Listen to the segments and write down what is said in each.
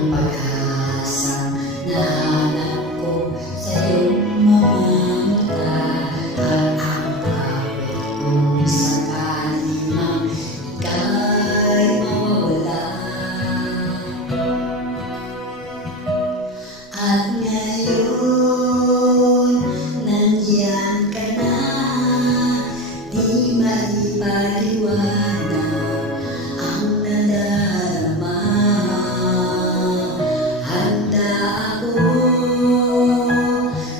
ang pag-asang nahanap ko sa'yong mga mata at ang awit kung sakali mang ika'y mawawala. At ngayon, nandiyan ka na, di maipaliwanag ang nadarama. Handa ako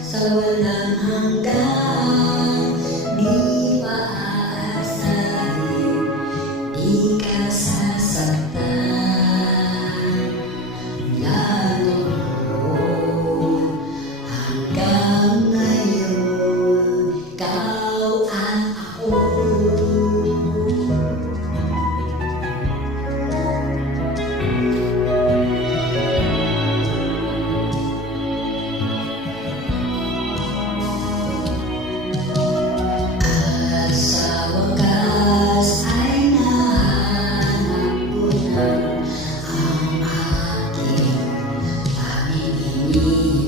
sa walang hanggan, di maaasahin, di ka sasaktan. Lalo hanggang ngayon, ikaw at ako. At sa wakas ay nahanap ko na ang aking pamimili.